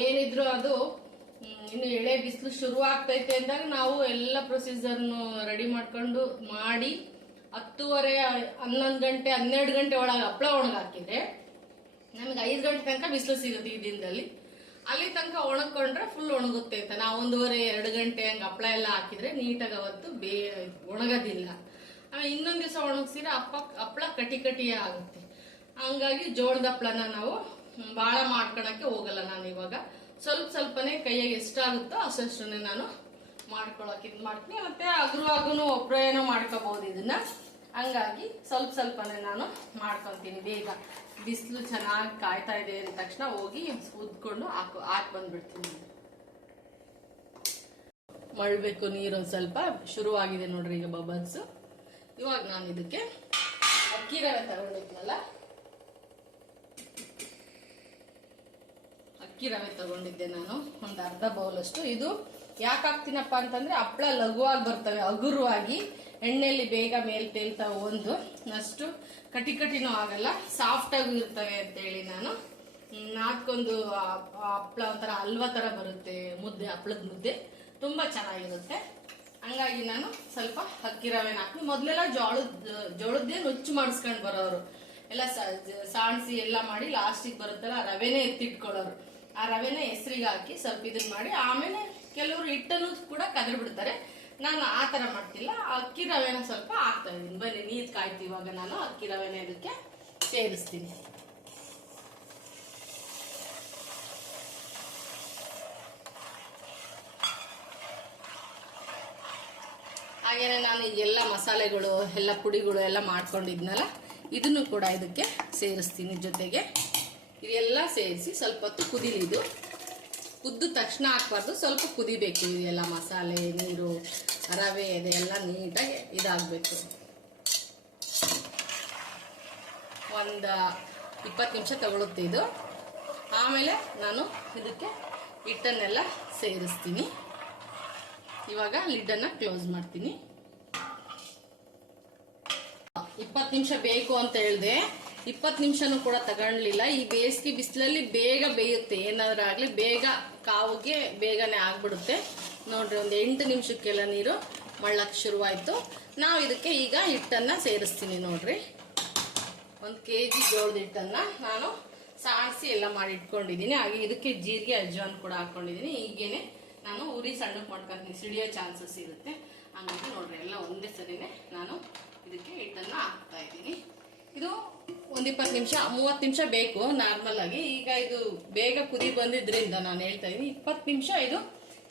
ಏನಿದ್ರು ಅದು ಇನ್ನು ಎಳೆ ಬಿಸಿಲು ಶುರು ಆಗ್ತೈತೆ ಅಂದಾಗ ನಾವು ಎಲ್ಲ ಪ್ರೊಸೀಜರ್ನು ರೆಡಿ ಮಾಡ್ಕೊಂಡು ಮಾಡಿ ಹತ್ತುವರೆ, ಹನ್ನೊಂದು ಗಂಟೆ, ಹನ್ನೆರಡು ಗಂಟೆ ಒಳಗೆ ಹಪ್ಪಳ ಒಣಗಾಕಿದ್ರೆ ನಮ್ಗೆ ಐದು ಗಂಟೆ ತನಕ ಬಿಸಿಲು ಸಿಗುತ್ತೆ ಈ ದಿನದಲ್ಲಿ. ಅಲ್ಲಿ ತನಕ ಒಣಕೊಂಡ್ರೆ ಫುಲ್ ಒಣಗುತ್ತೆ ಅಂತ. ನಾವು ಒಂದೂವರೆ, ಎರಡು ಗಂಟೆ ಹಂಗೆ ಹಪ್ಪಳ ಎಲ್ಲ ಹಾಕಿದ್ರೆ ನೀಟಾಗಿ ಅವತ್ತು ಬೇ, ಒಣಗೋದಿಲ್ಲ. ಆಮೇಲೆ ಇನ್ನೊಂದು ದಿವಸ ಒಣಗಿಸಿದ್ರೆ ಅಪ್ಪ, ಹಪ್ಪಳ ಕಟಿ ಕಟಿಯೇ ಆಗುತ್ತೆ. ಹಂಗಾಗಿ ಜೋಳದ ಹಪ್ಪಳನ ನಾವು ಭಾಳ ಮಾಡ್ಕೊಳಕ್ಕೆ ಹೋಗಲ್ಲ ನಾನು ಇವಾಗ. ಸ್ವಲ್ಪ ಸ್ವಲ್ಪನೇ ಕೈಯಾಗೆ ಎಷ್ಟಾಗುತ್ತೋ ಅಷ್ಟಷ್ಟನ್ನೇ ನಾನು ಮಾಡ್ಕೊಳಕ್ಕೆ ಇದು ಮಾಡ್ತೀನಿ. ಮತ್ತೆ ಅಗ್ರು ಆಗೂ ಒಬ್ಬರೇನೋ ಮಾಡ್ಕೋಬಹುದು ಇದನ್ನ. ಹಂಗಾಗಿ ಸ್ವಲ್ಪ ಸ್ವಲ್ಪನೇ ನಾನು ಮಾಡ್ಕೊತೀನಿ ಬೇಗ. ಬಿಸಿಲು ಚೆನ್ನಾಗಿ ಕಾಯ್ತಾ ಇದೆ ಅಂದ ತಕ್ಷಣ ಹೋಗಿ ಉದ್ಕೊಂಡು ಹಾಕು, ಹಾಕಿ ಬಂದ್ಬಿಡ್ತೀನಿ. ಮಳ್ಬೇಕು ನೀರು ಒಂದು ಸ್ವಲ್ಪ. ಶುರುವಾಗಿದೆ ನೋಡ್ರಿ ಈಗ ಬಬಲ್ಸು ಇವಾಗ ನಾನು ಇದಕ್ಕೆ ಅಕ್ಕಿ ರವೆ ತಗೊಂಡಿದ್ನಲ್ಲ? ಅಕ್ಕಿ ರವೆ ತಗೊಂಡಿದ್ದೆ ನಾನು, ಒಂದು ಅರ್ಧ ಬೌಲಷ್ಟು ಇದು ಯಾಕಾಗ್ತೀನಪ್ಪ ಅಂತಂದ್ರೆ ಹಪ್ಪಳ ಲಘುವಾಗಿ ಬರ್ತವೆ ಹಗುರವಾಗಿ ಎಣ್ಣೆಯಲ್ಲಿ ಬೇಗ ಮೇಲೆ ತೇಲ್ತಾ ಒಂದು ಅಷ್ಟು ಕಟಿ ಕಟಿನೂ ಆಗಲ್ಲ ಸಾಫ್ಟ್ ಆಗಿ ಇರ್ತವೆ ಅಂತೇಳಿ ನಾನು. ನಾಲ್ಕೊಂದು ಹಪ್ಳ ಒಂಥರ ಹಲ್ವ ತರ ಬರುತ್ತೆ, ಮುದ್ದೆ, ಹಪ್ಳದ ಮುದ್ದೆ. ತುಂಬಾ ಚೆನ್ನಾಗಿರುತ್ತೆ. ಹಂಗಾಗಿ ನಾನು ಸ್ವಲ್ಪ ಅಕ್ಕಿ ರವೆನ ಹಾಕಿ ಮೊದಲೆಲ್ಲ ಜೋಳದ, ಜೋಳದ್ದೇ ನುಚ್ಚು ಮಾಡಿಸ್ಕೊಂಡು ಬರೋರು. ಎಲ್ಲ ಸಾಣಿಸಿ ಎಲ್ಲ ಮಾಡಿ ಲಾಸ್ಟಿಗೆ ಬರುತ್ತಲ್ಲ ರವೆನೇ ಎತ್ತಿಟ್ಕೊಳ್ಳೋರು. ಆ ರವೆನ ಹೆಸರಿಗೆ ಹಾಕಿ ಸ್ವಲ್ಪ ಇದನ್ನ ಮಾಡಿ, ಆಮೇಲೆ ಕೆಲವರು ಹಿಟ್ಟನ್ನು ಕೂಡ ಕದರ್ ಬಿಡ್ತಾರೆ. ನಾನು ಆ ಥರ ಮಾಡ್ತಿಲ್ಲ. ಅಕ್ಕಿ ರವೆನ ಸ್ವಲ್ಪ ಹಾಕ್ತಾ ಇದ್ದೀನಿ. ಬನ್ನಿ, ನೀರು ಕಾಯ್ತು ಇವಾಗ ನಾನು. ಅಕ್ಕಿ ರವೆನ ಇದಕ್ಕೆ ಸೇರಿಸ್ತೀನಿ. ಹಾಗೇನೆ ನಾನು ಎಲ್ಲ ಮಸಾಲೆಗಳು, ಎಲ್ಲ ಪುಡಿಗಳು ಎಲ್ಲ ಮಾಡ್ಕೊಂಡಿದ್ನಲ್ಲ, ಇದನ್ನು ಕೂಡ ಇದಕ್ಕೆ ಸೇರಿಸ್ತೀನಿ ಜೊತೆಗೆ. ಇದೆಲ್ಲ ಸೇರಿಸಿ ಸ್ವಲ್ಪ ಹೊತ್ತು ಕುದೀಲಿ ಇದು ಕುದ್ದ ತಕ್ಷಣ ಹಾಕ್ಬಾರ್ದು. ಸ್ವಲ್ಪ ಕುದಿಬೇಕು ಇದೆಲ್ಲ ಮಸಾಲೆ, ನೀರು, ರವೆ, ಇದೆಲ್ಲ ನೀಟಾಗಿ ಇದಾಗಬೇಕು. ಒಂದು ಇಪ್ಪತ್ತು ನಿಮಿಷ ತಗೊಳುತ್ತೆ ಇದು. ಆಮೇಲೆ ನಾನು ಇದಕ್ಕೆ ಹಿಟ್ಟನ್ನೆಲ್ಲ ಸೇರಿಸ್ತೀನಿ. ಇವಾಗ ಲಿಡ್ಡನ್ನು ಕ್ಲೋಸ್ ಮಾಡ್ತೀನಿ. ಇಪ್ಪತ್ತು ನಿಮಿಷ ಬೇಕು ಅಂತ ಹೇಳಿದೆ. ಇಪ್ಪತ್ತು ನಿಮಿಷನೂ ಕೂಡ ತಗೊಳ್ಲಿಲ್ಲ ಈ ಬೇಸಿಗೆ ಬಿಸಿಲಲ್ಲಿ ಬೇಗ ಬೇಯುತ್ತೆ. ಏನಾದ್ರೂ ಆಗಲಿ, ಬೇಗ ಕಾವಿಗೆ ಬೇಗನೆ ಆಗ್ಬಿಡುತ್ತೆ. ನೋಡ್ರಿ, ಒಂದು ಎಂಟು ನಿಮಿಷಕ್ಕೆಲ್ಲ ನೀರು ಮಳ್ಳಕ್ಕೆ ಶುರುವಾಯಿತು. ನಾವು ಇದಕ್ಕೆ ಈಗ ಹಿಟ್ಟನ್ನು ಸೇರಿಸ್ತೀನಿ ನೋಡ್ರಿ. ಒಂದು ಕೆ ಜಿ ಜೋಳದ ಹಿಟ್ಟನ್ನು ನಾನು ಸಾಣಿಸಿ ಎಲ್ಲ ಮಾಡಿ ಇಟ್ಕೊಂಡಿದ್ದೀನಿ ಹಾಗೆ ಇದಕ್ಕೆ ಜೀರಿಗೆ ಅಜ್ವಾನ್ ಕೂಡ ಹಾಕೊಂಡಿದ್ದೀನಿ ಈಗೇನೆ ನಾನು ಉರಿ ಸಣ್ಣಕ್ಕೆ ಮಾಡ್ಕೊಂತೀನಿ. ಸಿಡಿಯೋ ಚಾನ್ಸಸ್ ಇರುತ್ತೆ. ಹಂಗಾಗಿ ನೋಡ್ರಿ, ಎಲ್ಲ ಒಂದೇ ಸರಿನೇ ನಾನು ಇದಕ್ಕೆ ಹಿಟ್ಟನ್ನು ಹಾಕ್ತಾ ಇದ್ದೀನಿ. ಇದು ಒಂದು ಇಪ್ಪತ್ತು ನಿಮಿಷ, ಮೂವತ್ತು ನಿಮಿಷ ಬೇಕು ನಾರ್ಮಲ್ ಆಗಿ. ಈಗ ಇದು ಬೇಗ ಕುದಿ ಬಂದಿದ್ರಿಂದ ನಾನು ಹೇಳ್ತಾ ಇದ್ದೀನಿ ಇಪ್ಪತ್ತು ನಿಮಿಷ ಇದು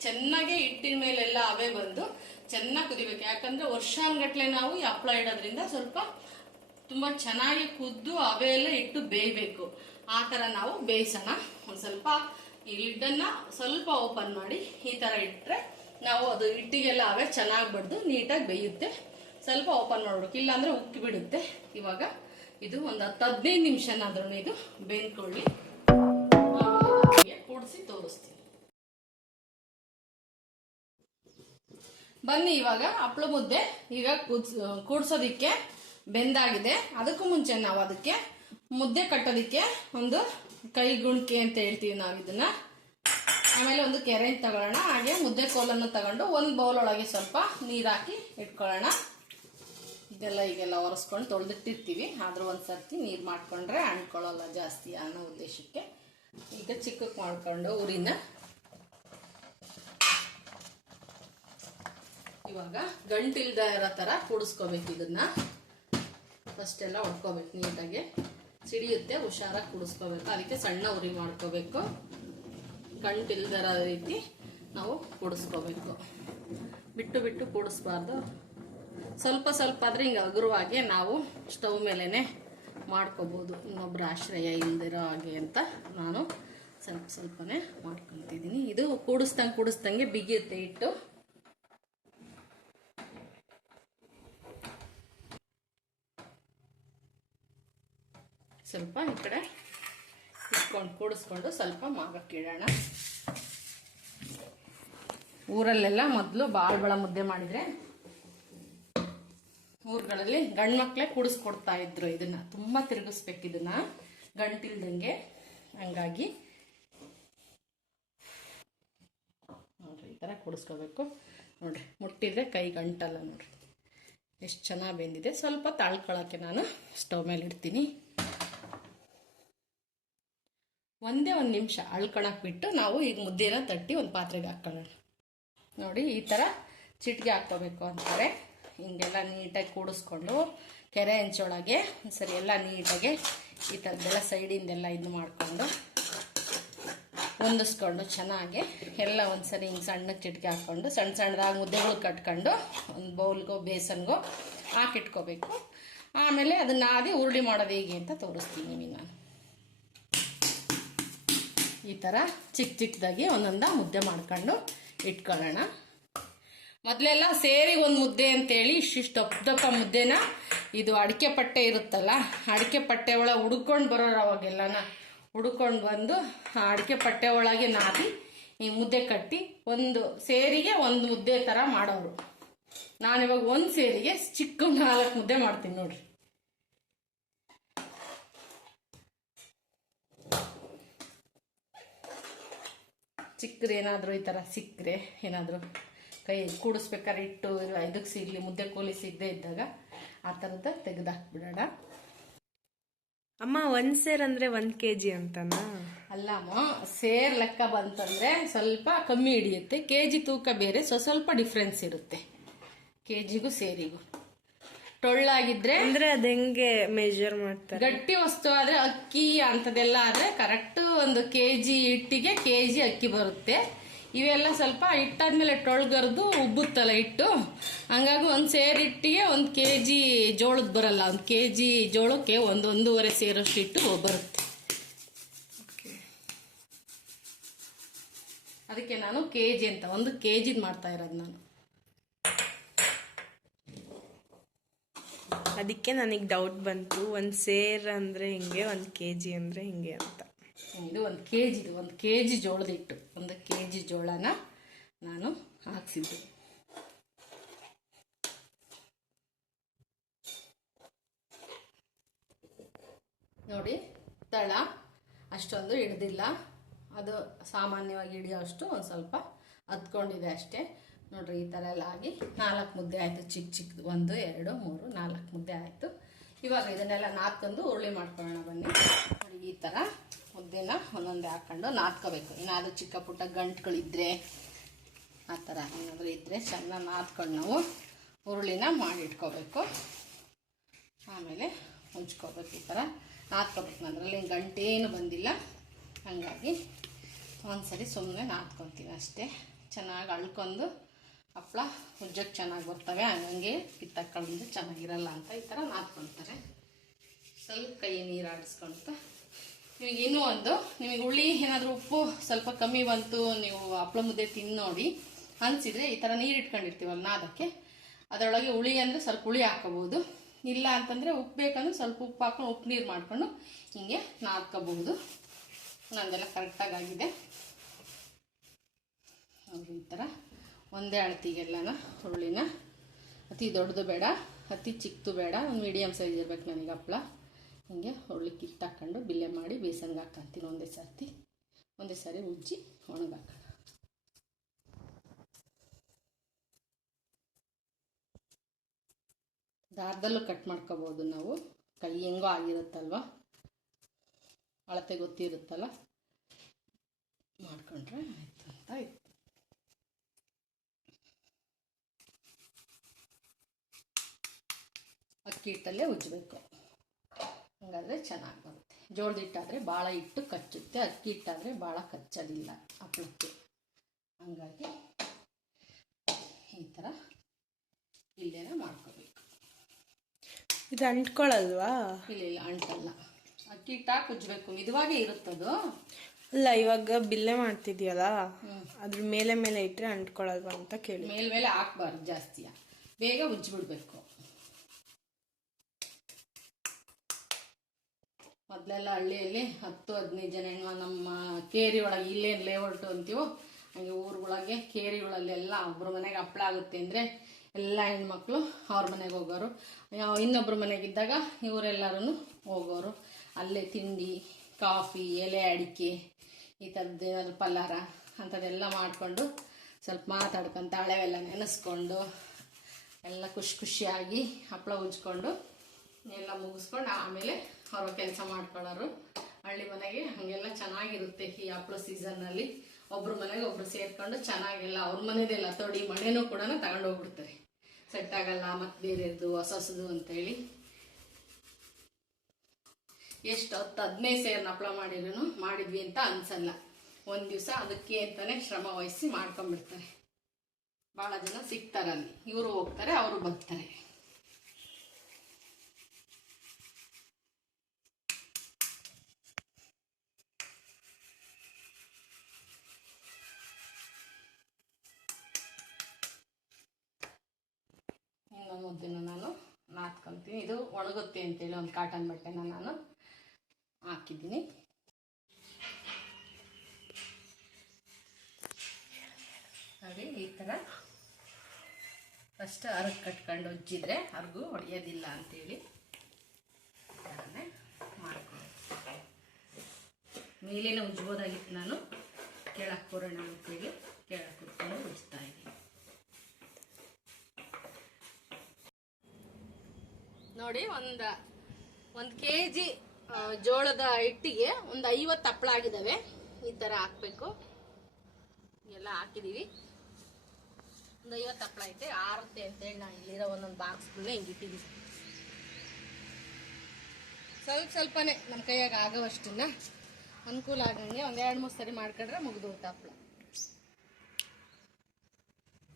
ಚೆನ್ನಾಗಿ ಹಿಟ್ಟಿನ ಮೇಲೆಲ್ಲ ಅವೇ ಬಂದು ಚೆನ್ನಾಗಿ ಕುದಿಬೇಕು. ಯಾಕಂದ್ರೆ ವರ್ಷಾನ್ಗಟ್ಲೆ ನಾವು ಈ ಹಪ್ಪಳ ಇಡೋದ್ರಿಂದ ಸ್ವಲ್ಪ ತುಂಬಾ ಚೆನ್ನಾಗಿ ಕುದ್ದು ಅವೇ ಎಲ್ಲ ಇಟ್ಟು ಬೇಯಬೇಕು. ಆ ಥರ ನಾವು ಬೇಯಿಸೋಣ. ಒಂದು ಸ್ವಲ್ಪ ಈ ಲಿಡ್ಡನ್ನ ಸ್ವಲ್ಪ ಓಪನ್ ಮಾಡಿ ಈ ಥರ ಇಟ್ಟರೆ ನಾವು ಅದು ಹಿಟ್ಟಿಗೆಲ್ಲ ಅವೇ ಚೆನ್ನಾಗಿ ಬಡ್ದು ನೀಟಾಗಿ ಬೇಯುತ್ತೆ. ಸ್ವಲ್ಪ ಓಪನ್ ಮಾಡ್ಬೇಕು. ಇಲ್ಲಾಂದರೆ ಉಕ್ಕಿ ಬಿಡುತ್ತೆ ಇವಾಗ. ಇದು ಒಂದು ಹತ್ತು ಹದಿನೈದು ನಿಮಿಷನಾದ್ರೂ ಇದು ಬೇನ್ಕೊಳ್ಳಿ ಕೂಡಿಸಿ ತೋರಿಸ್ತೀನಿ. ಬನ್ನಿ, ಇವಾಗ ಹಪ್ಳ ಮುದ್ದೆ ಈಗ ಕೂಡ್ಸೋದಿಕ್ಕೆ ಬೆಂದಾಗಿದೆ. ಅದಕ್ಕೂ ಮುಂಚೆ ನಾವು ಅದಕ್ಕೆ ಮುದ್ದೆ ಕಟ್ಟೋದಿಕ್ಕೆ ಒಂದು ಕೈ ಗುಣಿಕೆ ಅಂತ ಹೇಳ್ತೀವಿ ನಾವು ಇದನ್ನ. ಆಮೇಲೆ ಒಂದು ಕೆರೆ ತಗೊಳ್ಳೋಣ. ಹಾಗೆ ಮುದ್ದೆ ಕೋಲನ್ನು ತಗೊಂಡು ಒಂದು ಬೌಲ್ ಒಳಗೆ ಸ್ವಲ್ಪ ನೀರಾಕಿ ಇಟ್ಕೊಳ್ಳೋಣ. ಇದೆಲ್ಲ ಈಗೆಲ್ಲ ಒರೆಸ್ಕೊಂಡು ತೊಳೆದಿಟ್ಟಿರ್ತೀವಿ. ಆದರೂ ಒಂದು ಸರ್ತಿ ನೀರು ಮಾಡಿಕೊಂಡ್ರೆ ಅಂಟ್ಕೊಳ್ಳಲ್ಲ ಜಾಸ್ತಿ ಅನ್ನೋ ಉದ್ದೇಶಕ್ಕೆ. ಈಗ ಚಿಕ್ಕಕ್ಕೆ ಮಾಡ್ಕೊಂಡು ಉರಿನ ಇವಾಗ ಗಂಟಿಲ್ದ ಇರೋ ಥರ ಕುಡಿಸ್ಕೋಬೇಕು ಇದನ್ನ. ಫಸ್ಟ್ ಎಲ್ಲ ಹೊಡ್ಕೋಬೇಕು ನೀಟಾಗಿ. ಸಿಡಿಯುತ್ತೆ, ಹುಷಾರಾಗಿ ಕುಡಿಸ್ಕೋಬೇಕು. ಅದಕ್ಕೆ ಸಣ್ಣ ಉರಿ ಮಾಡ್ಕೋಬೇಕು. ಗಂಟಿಲ್ದರ ರೀತಿ ನಾವು ಕುಡಿಸ್ಕೋಬೇಕು. ಬಿಟ್ಟು ಬಿಟ್ಟು ಕೂಡಿಸ್ಬಾರ್ದು. ಸ್ವಲ್ಪ ಸ್ವಲ್ಪ ಆದರೆ ಹಿಂಗೆ ಹಗುರವಾಗಿ ನಾವು ಸ್ಟವ್ ಮೇಲೇ ಮಾಡ್ಕೋಬೋದು. ಇನ್ನೊಬ್ಬರ ಆಶ್ರಯ ಇಲ್ದಿರೋ ಹಾಗೆ ಅಂತ ನಾನು ಸ್ವಲ್ಪ ಸ್ವಲ್ಪನೇ ಮಾಡ್ಕೊತಿದ್ದೀನಿ ಇದು ಕೂಡಿಸ್ದಂಗೆ ಕೂಡಿಸ್ದಂಗೆ ಬಿಗಿಯುತ್ತೆ ಇಟ್ಟು ಸ್ವಲ್ಪ ಈ ಕಡೆ ಇಟ್ಕೊಂಡು ಕೂಡಿಸ್ಕೊಂಡು ಸ್ವಲ್ಪ ಮಾಗಕ್ಕೆ ಇಡೋಣ. ಊರಲ್ಲೆಲ್ಲ ಮೊದಲು ಭಾಳ ಭಾಳ ಮುದ್ದೆ ಮಾಡಿದ್ರೆ ಊರುಗಳಲ್ಲಿ ಗಂಡು ಮಕ್ಕಳೇ ಕೂಡಿಸ್ಕೊಡ್ತಾ ಇದ್ರು ಇದನ್ನ. ತುಂಬ ತಿರುಗಿಸ್ಬೇಕು ಇದನ್ನ. ಗಂಟಿಲ್ದಂಗೆ. ಹಂಗಾಗಿ ನೋಡ್ರಿ, ಈ ಥರ ಕೂಡಿಸ್ಕೋಬೇಕು. ನೋಡ್ರಿ, ಮುಟ್ಟಿದ್ರೆ ಕೈ ಗಂಟಲ್ಲ ನೋಡ್ರಿ. ಎಷ್ಟು ಚೆನ್ನಾಗಿ ಬೆಂದಿದೆ. ಸ್ವಲ್ಪ ತಾಳ್ಕೊಳಕ್ಕೆ ನಾನು ಸ್ಟವ್ ಮೇಲೆ ಇಡ್ತೀನಿ. ಒಂದೇ ಒಂದು ನಿಮಿಷ ಅಳ್ಕೊಳಕ್ಕೆ ಬಿಟ್ಟು ನಾವು ಈಗ ಮುದ್ದೆನ ತಟ್ಟಿ ಒಂದು ಪಾತ್ರೆಗೆ ಹಾಕೊಳ್ಳೋಣ. ನೋಡಿ, ಈ ಥರ ಚಿಟಿಕೆ ಹಾಕ್ಕೋಬೇಕು ಅಂತಾರೆ. ಹಿಂಗೆಲ್ಲ ನೀಟಾಗಿ ಕೂಡಿಸ್ಕೊಂಡು ಕೆರೆ ಹೆಂಚೊಳಗೆ ಸರಿ, ಎಲ್ಲ ನೀಟಾಗಿ ಈ ಥರದ್ದೆಲ್ಲ ಸೈಡಿಂದೆಲ್ಲ ಇದು ಮಾಡಿಕೊಂಡು ಹೊಂದಿಸ್ಕೊಂಡು ಚೆನ್ನಾಗಿ ಎಲ್ಲ ಒಂದ್ಸರಿ ಹಿಂಗೆ ಸಣ್ಣಗೆ ಚಿಟಿಕೆ ಹಾಕ್ಕೊಂಡು ಸಣ್ಣ ಸಣ್ಣದಾಗಿ ಮುದ್ದೆಗಳು ಕಟ್ಕೊಂಡು, ಒಂದು ಬೌಲ್ಗೋ, ಬೇಸನ್ಗೋ ಹಾಕಿಟ್ಕೋಬೇಕು. ಆಮೇಲೆ ಅದನ್ನು ನಾದಿ ಉರುಳಿ ಮಾಡೋದು ಹೇಗೆ ಅಂತ ತೋರಿಸ್ತೀನಿ ನಿಮಗೆ ನಾನು. ಈ ಥರ ಚಿಕ್ಕ ಚಿಕ್ಕದಾಗಿ ಒಂದೊಂದ ಮುದ್ದೆ ಮಾಡ್ಕೊಂಡು ಇಟ್ಕೊಳ್ಳೋಣ. ಮೊದಲೆಲ್ಲ ಸೇರಿ ಒಂದು ಮುದ್ದೆ ಅಂತೇಳಿ ಇಷ್ಟಿಷ್ಟು ದಪ್ಪ ದಪ್ಪ ಮುದ್ದೆನ ಇದು ಅಡಿಕೆ ಪಟ್ಟೆ ಇರುತ್ತಲ್ಲ, ಅಡಿಕೆ ಪಟ್ಟೆ ಒಳಗೆ ಹುಡ್ಕೊಂಡು ಬರೋರು ಅವಾಗೆಲ್ಲನ. ಹುಡ್ಕೊಂಡು ಬಂದು ಆ ಅಡಿಕೆ ಪಟ್ಟೆ ಒಳಗೆ ನಾದಿ ಈ ಮುದ್ದೆ ಕಟ್ಟಿ ಒಂದು ಸೇರಿಗೆ ಒಂದು ಮುದ್ದೆ ಥರ ಮಾಡೋರು. ನಾನಿವಾಗ ಒಂದು ಸೇರಿಗೆ ಚಿಕ್ಕ ನಾಲ್ಕು ಮುದ್ದೆ ಮಾಡ್ತೀನಿ ನೋಡ್ರಿ. ಚಿಕ್ಕರೆ ಏನಾದರೂ ಈ ಥರ ಸಿಕ್ಕರೆ ಏನಾದರೂ. ಕೈ ಕೂಡಿಸ್ಬೇಕಾದ್ರೆ ಇಟ್ಟು ಇದಕ್ಕೆ ಸಿಗಲಿ ಮುದ್ದೆ ಕೋಲಿ ಸಿಗದೆ ಇದ್ದಾಗ ಆ ಥರದ ತೆಗೆದಾಕ್ಬಿಡೋಣ. ಅಮ್ಮ ಒಂದ್ ಸೇರ್ ಅಂದ್ರೆ ಒಂದ್ ಕೆಜಿ ಅಂತನಾ? ಅಲ್ಲಮ್ಮ ಸೇರ್ ಲೆಕ್ಕ ಬಂತಂದ್ರೆ ಸ್ವಲ್ಪ ಕಮ್ಮಿ ಹಿಡಿಯುತ್ತೆ. ಕೆ ಜಿ ತೂಕ ಬೇರೆ ಸ್ವಸ್ವಲ್ಪ ಡಿಫ್ರೆನ್ಸ್ ಇರುತ್ತೆ. ಕೆ ಜಿಗೂ ಸೇರಿಗೂ. ಟೊಳ್ಳಾಗಿದ್ರೆ ಅಂದ್ರೆ ಅದ್ ಹೆಂಗೆ ಮೆಜರ್ ಮಾಡ್ತಾರೆ? ಗಟ್ಟಿ ವಸ್ತು ಆದ್ರೆ ಅಕ್ಕಿ ಅಂತದೆಲ್ಲ ಆದ್ರೆ ಕರೆಕ್ಟ್ ಒಂದು ಕೆ ಜಿ ಹಿಟ್ಟಿಗೆ ಕೆ ಜಿ ಅಕ್ಕಿ ಬರುತ್ತೆ. ಇವೆಲ್ಲ ಸ್ವಲ್ಪ ಹಿಟ್ಟಾದ್ಮೇಲೆ ಟೊಳ್ಗರ್ದು ಉಬ್ಬುತ್ತಲ್ಲ ಹಿಟ್ಟು. ಹಂಗಾಗಿ ಒಂದು ಸೇರು ಹಿಟ್ಟಿಗೆ ಒಂದು ಕೆ ಜಿ ಜೋಳದ ಬರಲ್ಲ ಒಂದು ಕೆ ಜಿ ಜೋಳಕ್ಕೆ ಒಂದು ಒಂದೂವರೆ ಸೇರಷ್ಟು ಹಿಟ್ಟು ಬರುತ್ತೆ. ಅದಕ್ಕೆ ನಾನು ಕೆ ಜಿ ಅಂತ ಒಂದು ಕೆ ಜಿದ್ ಮಾಡ್ತಾ ಇರೋದು ನಾನು. ಅದಕ್ಕೆ ನನಗೆ ಡೌಟ್ ಬಂತು ಒಂದು ಸೇರ್ ಅಂದರೆ ಹಿಂಗೆ ಕೆ ಜಿ ಅಂದರೆ ಹಿಂಗೆ ಅಂತ. ಇದು ಒಂದು ಕೆ ಜಿದು ಒಂದು ಕೆ ಜಿ ಜೋಳದ ಹಿಟ್ಟು. ಒಂದು ಕೆ ಜಿ ಜೋಳನ ನಾನು ಹಾಕ್ಸಿದ್ದೆ. ನೋಡಿ, ತಳ. ಅಷ್ಟೊಂದು ಹಿಡ್ದಿಲ್ಲ. ಅದು ಸಾಮಾನ್ಯವಾಗಿ ಹಿಡಿಯೋಷ್ಟು ಒಂದು ಸ್ವಲ್ಪ ಹತ್ಕೊಂಡಿದೆ ಅಷ್ಟೇ. ನೋಡ್ರಿ, ಈ ಥರ ಎಲ್ಲ ಆಗಿ ನಾಲ್ಕು ಮುದ್ದೆ ಆಯಿತು. ಚಿಕ್ಕ. ಚಿಕ್ಕದು ಒಂದು, ಎರಡು, ಮೂರು, ನಾಲ್ಕು ಮುದ್ದೆ ಆಯಿತು. ಇವಾಗ ಇದನ್ನೆಲ್ಲ ನಾಲ್ಕೊಂದು ಹುರುಳಿ ಮಾಡ್ಕೊಳ್ಳೋಣ ಬನ್ನಿ. ಈ ಥರ ಮುದ್ದೆನ ಒಂದೊಂದೇ ಹಾಕ್ಕೊಂಡು ನಾದ್ಕೋಬೇಕು. ಏನಾದರೂ ಚಿಕ್ಕ ಪುಟ್ಟ ಗಂಟುಗಳಿದ್ರೆ ಆ ಥರ ಏನಾದರೂ ಇದ್ದರೆ ಚೆನ್ನಾಗಿ ನಾದ್ಕೊಂಡು ನಾವು ಹುರುಳಿನ ಮಾಡಿಟ್ಕೋಬೇಕು. ಆಮೇಲೆ ಮುಚ್ಕೋಬೇಕು ಈ ಥರ ನಾದ್ಕೋಬೇಕು. ಅದರಲ್ಲಿ ಗಂಟೇನು ಬಂದಿಲ್ಲ. ಹಾಗಾಗಿ ಒಂದ್ಸರಿ ಸುಮ್ಮನೆ ನಾದ್ಕೊತೀನಿ ಅಷ್ಟೇ. ಚೆನ್ನಾಗಿ ಅಳ್ಕೊಂಡು ಹಪ್ಳ ಉಜ್ಜಕ್ಕೆ ಚೆನ್ನಾಗಿ ಬರ್ತವೆ. ಹಂಗಂಗೆ ಕಿತ್ತಕ್ಕೊಂಡು ಚೆನ್ನಾಗಿರಲ್ಲ ಅಂತ ಈ ಥರ ನಾದ್ಕೊಳ್ತಾರೆ ಸ್ವಲ್ಪ ಕೈ ನೀರು ಆಡಿಸ್ಕೊಳ್ತಾ ನಿಮಗೆ ಇನ್ನೂ ಒಂದು, ನಿಮಗೆ ಹುಳಿ ಏನಾದರೂ ಉಪ್ಪು ಸ್ವಲ್ಪ ಕಮ್ಮಿ ಬಂತು, ನೀವು ಹಪ್ಪಳ ಮುದ್ದೆ ತಿಂದು ನೋಡಿ. ಅನಿಸಿದರೆ ಈ ಥರ ನೀರು ಇಟ್ಕೊಂಡಿರ್ತೀವಲ್ಲ ನಾದಕ್ಕೆ, ಅದರೊಳಗೆ ಹುಳಿ ಅಂದರೆ ಸ್ವಲ್ಪ ಹುಳಿ ಹಾಕೋಬಹುದು. ಇಲ್ಲ ಅಂತಂದರೆ ಉಪ್ಪು ಬೇಕಂದ್ರೆ ಸ್ವಲ್ಪ ಉಪ್ಪು ಹಾಕೊಂಡು ಉಪ್ಪು ನೀರು ಮಾಡಿಕೊಂಡು ಹಿಂಗೆ ನಾದ್ಕೋಬಹುದು. ನಂದೆಲ್ಲ ಕರೆಕ್ಟಾಗಿ ಆಗಿದೆ. ಈ ಥರ ಒಂದೇ ಅಳತಿಗೆಲ್ಲನ ಹುರುಳಿನ ಅತಿ ದೊಡ್ಡದು ಬೇಡ, ಅತಿ ಚಿಕ್ಕದು ಬೇಡ, ಒಂದು ಮೀಡಿಯಮ್ ಸೈಜ್ ಇರಬೇಕು ನನಗೆ ಹಪ್ಳ. ಹಿಂಗೆ ಹುರುಳಿ ಕಿತ್ತಾಕೊಂಡು ಬಿಲ್ಲೆ ಮಾಡಿ ಬೇಸನ್ಗೆ ಹಾಕ್ಕೊಂತೀನಿ ಒಂದೇ ಸರ್ತಿ. ಒಂದೇ ಸಾರಿ ಉಜ್ಜಿ ಒಣಗಾಕೋಣ ದಾರದಲ್ಲೂ ಕಟ್ ಮಾಡ್ಕೋಬೋದು ನಾವು. ಕೈ ಹೆಂಗೋ ಆಗಿರುತ್ತಲ್ವ? ಅಳತೆ ಗೊತ್ತಿರುತ್ತಲ್ಲ? ಮಾಡ್ಕೊಂಡ್ರೆ ಆಯ್ತು ಅಂತ ಆಯ್ತು ಅಕ್ಕಿ ಹಿಟ್ಟಲ್ಲೇ ಉಜ್ಜಬೇಕು. ಹಂಗಾದ್ರೆ ಚೆನ್ನಾಗಿ ಬರುತ್ತೆ ಜೋಳದ ಹಿಟ್ಟಾದರೆ ಭಾಳ ಹಿಟ್ಟು ಕಚ್ಚುತ್ತೆ ಅಕ್ಕಿ ಹಿಟ್ಟಾದರೆ ಭಾಳ ಕಚ್ಚೋದಿಲ್ಲ ಹಪ್ಪಳಕ್ಕೆ ಹಂಗಾಗಿ ಈ ಥರ ಇಲ್ಲೇನ ಮಾಡ್ಕೋಬೇಕು. ಇದು ಅಂಟ್ಕೊಳ್ಳಲ್ವಾ ಇಲ್ಲ ಇಲ್ಲ ಅಂಟಲ್ಲ. ಅಕ್ಕಿ ಹಿಟ್ಟಾಕಿ ಉಜ್ಜಬೇಕು ಮಿದುವಾಗೇ ಇರುತ್ತದು. ಅಲ್ಲ ಇವಾಗ ಬಿಲ್ಲೆ ಮಾಡ್ತಿದ್ಯಲ್ಲ? ಅದ್ರ ಮೇಲೆ ಮೇಲೆ ಇಟ್ಟರೆ ಅಂಟ್ಕೊಳ್ಳಲ್ವಾ ಅಂತ ಕೇಳಿ ಮೇಲ್ಮೇಲೆ ಹಾಕ್ಬಾರ್ದು ಜಾಸ್ತಿಯ. ಬೇಗ ಉಜ್ಜಿಬಿಡ್ಬೇಕು ಮೊದಲೆಲ್ಲ ಹಳ್ಳಿಯಲ್ಲಿ ಹತ್ತು, ಹದಿನೈದು ಜನ ಹೆಣ್ಮ ನಮ್ಮ ಕೇರಿ ಒಳಗೆ ಇಲ್ಲೇನು ಲೇಔಟು ಅಂತೀವೋ, ಹಂಗೆ ಊರುಗಳಿಗೆ ಕೇರಿಗಳಲ್ಲೆಲ್ಲ ಒಬ್ಬರ ಮನೆಗೆ ಹಪ್ಪಳ ಆಗುತ್ತೆ ಅಂದರೆ ಎಲ್ಲ ಹೆಣ್ಮಕ್ಳು ಅವ್ರ ಮನೆಗೆ ಹೋಗೋರು. ಇನ್ನೊಬ್ಬರ ಇನ್ನೊಬ್ರ ಮನೆಗಿದ್ದಾಗ ಇವರೆಲ್ಲರೂ ಹೋಗೋರು. ಅಲ್ಲೇ ತಿಂಡಿ, ಕಾಫಿ, ಎಲೆ ಅಡಿಕೆ, ಈ ಥರದ್ದು ಏನಾದ್ರು ಪಲ್ಲಾರ ಅಂಥದ್ದೆಲ್ಲ ಮಾಡಿಕೊಂಡು ಸ್ವಲ್ಪ ಮಾತಾಡ್ಕೊಂತ ಹಳೆವೆಲ್ಲ ನೆನೆಸ್ಕೊಂಡು ಎಲ್ಲ ಖುಷಿ ಖುಷಿಯಾಗಿ ಹಪ್ಪಳ ಉಜ್ಕೊಂಡು ಎಲ್ಲ ಮುಗಿಸ್ಕೊಂಡು ಆಮೇಲೆ ಅವ್ರ ಕೆಲಸ ಮಾಡ್ಕೊಳ್ಳೋರು ಹಳ್ಳಿ ಮನೆಗೆ ಹಾಗೆಲ್ಲ ಚೆನ್ನಾಗಿರುತ್ತೆ ಈ ಹಪ್ಪಳ ಸೀಸನ್ನಲ್ಲಿ ಒಬ್ರು ಮನೆಗೆ ಒಬ್ರು ಸೇರ್ಕೊಂಡು ಚೆನ್ನಾಗಿಲ್ಲ ಅವ್ರ ಮನೆದೆಲ್ಲ ತೊಡಿ ಮನೆನೂ ಕೂಡ ತಗೊಂಡು ಹೋಗ್ಬಿಡ್ತಾರೆ. ಸೆಟ್ ಆಗಲ್ಲ, ಮತ್ತೆ ಬೇರೆದು ಹೊಸ ಹೊಸದು ಅಂತೇಳಿ. ಎಷ್ಟು ಹತ್ತು ಹದಿನೈದು ಸೇರ್ನ ಹಪ್ಳ ಮಾಡಿದ್ರು ಮಾಡಿದ್ವಿ ಅಂತ ಅನ್ಸಲ್ಲ. ಒಂದು ದಿವಸ ಅದಕ್ಕೆ ಅಂತಾನೆ ಶ್ರಮ ವಹಿಸಿ ಮಾಡ್ಕೊಂಡ್ಬಿಡ್ತಾರೆ. ಭಾಳ ಜನ ಸಿಗ್ತಾರೆ ಅಲ್ಲಿ ಇವರು ಹೋಗ್ತಾರೆ, ಅವರು ಬರ್ತಾರೆ. ಒಣಗುತ್ತೆ ಅಂತೇಳಿ ಒಂದು ಕಾಟನ್ ಬಟ್ಟೆನ ನಾನು ಹಾಕಿದ್ದೀನಿ. ನೋಡಿ, ಈ ಥರ ಫಸ್ಟ್ ಅರಗ್ ಕಟ್ಕೊಂಡು ಉಜ್ಜಿದ್ರೆ ಅರ್ಗು ಹೊಡೆಯೋದಿಲ್ಲ ಅಂತೇಳಿ ಥರನೇ ಮಾಡ್ಕೊಂಡು ಮೇಲೇನೆ ಉಜ್ಬೋದಾಗಿತ್ತು ನಾನು ಕೆಳಕ್ಕೆ ಬರೋಣ ಅಂತೇಳಿ ಕೆಳಕ್ಕೆ ಕೂತ್ಕೊಂಡು ಉಜ್ತಾ ಇದ್ದೀನಿ. ನೋಡಿ, ಒಂದು ಒಂದು ಕೆ ಜಿ ಜೋಳದ ಹಿಟ್ಟಿಗೆ ಒಂದು ಐವತ್ತು ಹಪ್ಪಳ ಆಗಿದಾವೆ. ಈ ಥರ ಹಾಕಬೇಕು. ಎಲ್ಲ ಹಾಕಿದ್ದೀವಿ ಒಂದು ಐವತ್ತು ಹಪ್ಪಳ ಐತೆ. ಆರುತ್ತೆ ಅಂತೇಳಿ ನಾನು ಇಲ್ಲಿರೋ ಒಂದೊಂದು ಬಾಕ್ಸ್ಗಳನ್ನ ಹಿಂಗೆ ಇಟ್ಟಿದ್ದೀವಿ ಸ್ವಲ್ಪ ಸ್ವಲ್ಪನೇ ನಮ್ಮ ಕೈಯಾಗ ಆಗೋವಷ್ಟನ್ನ ಅನುಕೂಲ ಆಗಂಗೆ ಒಂದು ಎರಡು ಮೂರು ಸರಿ ಮಾಡ್ಕೊಂಡ್ರೆ ಮುಗಿದು ಹೋಗುತ್ತೆ ಹಪ್ಪಳ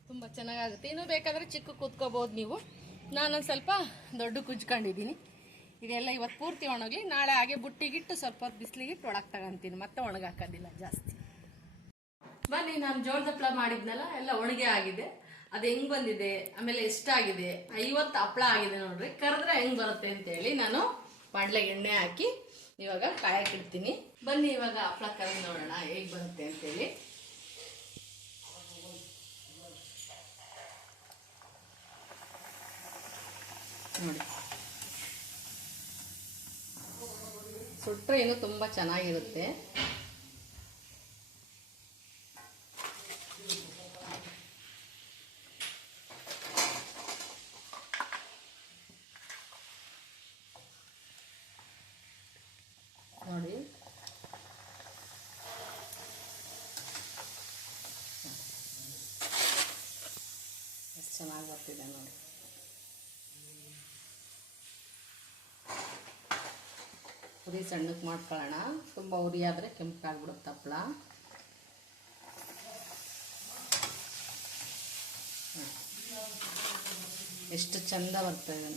ತುಂಬ ಚೆನ್ನಾಗಾಗುತ್ತೆ. ಇನ್ನೂ ಬೇಕಾದರೆ ಚಿಕ್ಕ ಕೂತ್ಕೋಬೋದು ನೀವು. ನಾನೊಂದು ಸ್ವಲ್ಪ ದೊಡ್ಡ ಕುಜ್ಕೊಂಡಿದ್ದೀನಿ. ಇದೆಲ್ಲ ಇವತ್ತು ಪೂರ್ತಿ ಒಣಗಲಿ, ನಾಳೆ ಹಾಗೆ ಬುಟ್ಟಿಗಿಟ್ಟು ಸ್ವಲ್ಪ ಹೊತ್ತು ಬಿಸಿಲಿಗಿಟ್ಟು ಒಳಗೆ ತಗೊಂತೀನಿ. ಮತ್ತೆ ಒಣಗಾಕೋದಿಲ್ಲ ಜಾಸ್ತಿ. ಬನ್ನಿ, ನಾನು ಜೋಳದ ಹಪ್ಪಳ ಮಾಡಿದ್ನಲ್ಲ, ಎಲ್ಲ ಒಣಗೆ ಆಗಿದೆ. ಅದು ಹೆಂಗ್ ಬಂದಿದೆ, ಆಮೇಲೆ ಎಷ್ಟಾಗಿದೆ, ಐವತ್ತು ಹಪ್ಪಳ ಆಗಿದೆ ನೋಡ್ರಿ. ಕರೆದ್ರೆ ಹೆಂಗ್ ಬರುತ್ತೆ ಅಂತೇಳಿ ನಾನು ಬಾಣ್ಲೆಗೆ ಎಣ್ಣೆ ಹಾಕಿ ಇವಾಗ ಕಾಯಕ್ಕಿಡ್ತೀನಿ ಬನ್ನಿ, ಇವಾಗ ಹಪ್ಪಳ ಕರೆದು ನೋಡೋಣ, ಹೇಗೆ ಬರುತ್ತೆ ಅಂತೇಳಿ. ನೋಡಿ. ಸುಟ್ಟರೆ ಇನ್ನೂ ತುಂಬ ಚೆನ್ನಾಗಿರುತ್ತೆ. ನೋಡಿ. ಎಷ್ಟು ಚೆನ್ನಾಗಿ ಬರ್ತಿದೆ ನೋಡಿ. ಉರಿ ಸಣ್ಣಕ್ಕೆ ಮಾಡ್ಕೊಳ್ಳೋಣ ತುಂಬ ಉರಿ ಆದರೆ ಕೆಂಪಾಗ್ಬಿಡುತ್ತೆ ಹಪ್ಪಳ ಹ್ಮ್. ಎಷ್ಟು ಚಂದ ಬರ್ತದೆ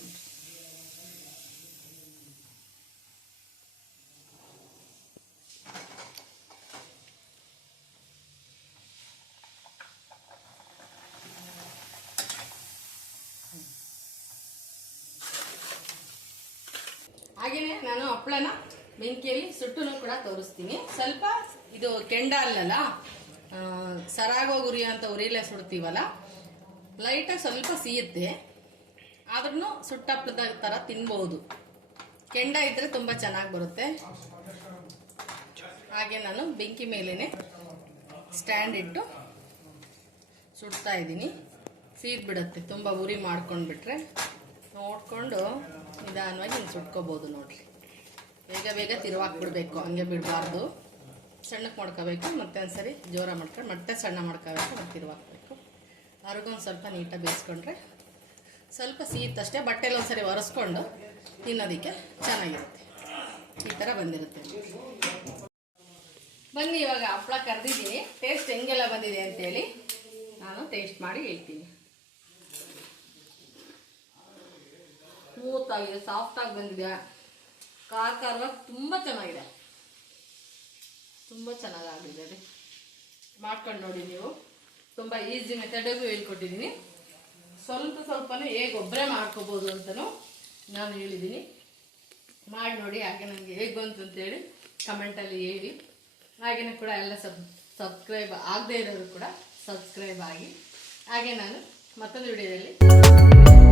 ಹಾಗೆಯೇ ನಾನು ಹಪ್ಪಳನ ಬೆಂಕಿಯಲ್ಲಿ ಸುಟ್ಟುನು ಕೂಡ ತೋರಿಸ್ತೀನಿ. ಸ್ವಲ್ಪ ಇದು ಕೆಂಡ ಅಲ್ಲಲ್ಲ ಆ, ಸರಾಗೋ ಗುರಿ ಅಂತ ಉರಿಲೇ ಸುಡ್ತೀವಲ್ಲ ಲೈಟಾಗಿ ಸ್ವಲ್ಪ ಸಿಯುತ್ತೆ. ಆದ್ರೂ ಸುಟ್ಟ ಹಪ್ಪಳದ ಥರ ತಿನ್ಬೋದು. ಕೆಂಡ ಇದ್ರೆ ತುಂಬ ಚೆನ್ನಾಗಿ ಬರುತ್ತೆ. ಹಾಗೆ ನಾನು ಬೆಂಕಿ ಮೇಲೇನೆ ಸ್ಟ್ಯಾಂಡ್ ಇಟ್ಟು ಸುಡ್ತಾ ಇದ್ದೀನಿ. ಸೀದ್ ಬಿಡುತ್ತೆ ತುಂಬ ಉರಿ ಮಾಡ್ಕೊಂಡ್ಬಿಟ್ರೆ. ನೋಡ್ಕೊಂಡು ನಿಧಾನವಾಗಿ ಹಿಂಗೆ ಸುಟ್ಕೋಬೋದು ನೋಡಿರಿ. ಬೇಗ ಬೇಗ ತಿರುವಾಕ್ಬಿಡ್ಬೇಕು, ಹಂಗೆ ಬಿಡಬಾರ್ದು. ಸಣ್ಣಕ್ಕೆ ಮಾಡ್ಕೋಬೇಕು, ಮತ್ತೆ ಒಂದ್ಸರಿ ಜೋರ ಮಾಡ್ಕೊಂಡು ಮತ್ತೆ ಸಣ್ಣ ಮಾಡ್ಕೋಬೇಕು, ಮತ್ತೆ ತಿರುವಾಕ್ಬೇಕು. ಅವ್ರಿಗೊಂದು ಸ್ವಲ್ಪ ನೀಟಾಗಿ ಬೇಯಿಸ್ಕೊಂಡ್ರೆ ಸ್ವಲ್ಪ ಸಿಹಿತ್ತಷ್ಟೇ ಬಟ್ಟೆಲ್ಲ ಒಂದ್ಸರಿ ಒರೆಸ್ಕೊಂಡು ತಿನ್ನೋದಕ್ಕೆ ಚೆನ್ನಾಗಿರುತ್ತೆ. ಈ ಥರ ಬಂದಿರುತ್ತೆ. ಬನ್ನಿ, ಇವಾಗ ಹಪ್ಪಳ ಕರೆದಿದ್ದೀನಿ. ಟೇಸ್ಟ್ ಹೆಂಗೆಲ್ಲ ಬಂದಿದೆ ಅಂತೇಳಿ ನಾನು ಟೇಸ್ಟ್ ಮಾಡಿ ಹೇಳ್ತೀನಿ. ಸ್ಮೂತ್ ಆಗಿದೆ ಸಾಫ್ಟ್ ಆಗಿ ಬಂದಿದೆ ಖಾರ ಖಾರವಾಗಿ ತುಂಬ ಚೆನ್ನಾಗಿದೆ. ತುಂಬ ಚೆನ್ನಾಗಾಗಿದೆ ರೀ. ಮಾಡ್ಕೊಂಡು ನೋಡಿ ನೀವು. ತುಂಬ ಈಸಿ ಮೆಥಡಿಗೂ ಹೇಳ್ಕೊಟ್ಟಿದ್ದೀನಿ. ಸ್ವಲ್ಪ ಸ್ವಲ್ಪನೂ ಹೇಗೆ ಒಬ್ಬರೇ ಮಾಡ್ಕೋಬೋದು ಅಂತಲೂ ನಾನು ಹೇಳಿದ್ದೀನಿ. ಮಾಡಿ ನೋಡಿ ಹಾಗೆ ನನಗೆ ಹೇಗೆ ಬಂತು ಅಂತೇಳಿ ಕಮೆಂಟಲ್ಲಿ ಹೇಳಿ. ಹಾಗೆಯೇ ಕೂಡ ಎಲ್ಲ ಸಬ್ ಸಬ್ಸ್ಕ್ರೈಬ್ ಆಗದೇ ಇರೋರು ಕೂಡ ಸಬ್ಸ್ಕ್ರೈಬ್ ಆಗಿ. ಹಾಗೆ ನಾನು ಮತ್ತೊಂದು ವಿಡಿಯೋದಲ್ಲಿ.